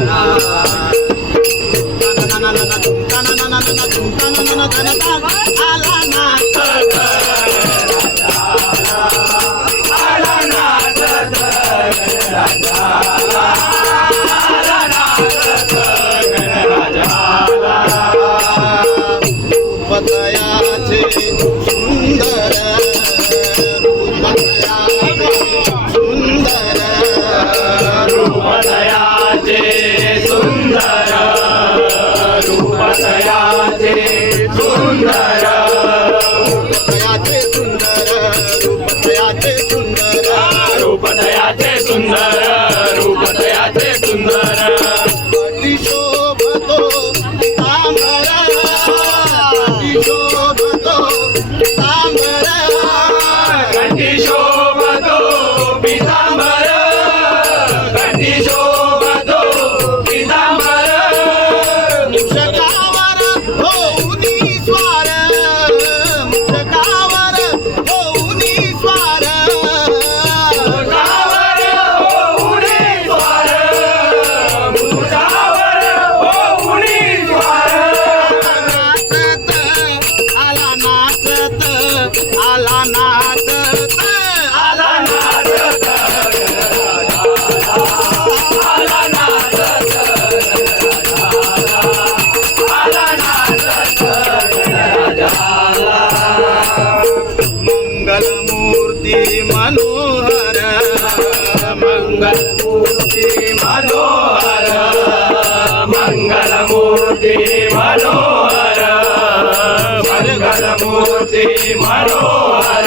la la la la आते మూర్తి మనోహర మంగళమూర్తి మనోహర మంగళమూర్తి మనోహర మంగళమూర్తి మనోహర.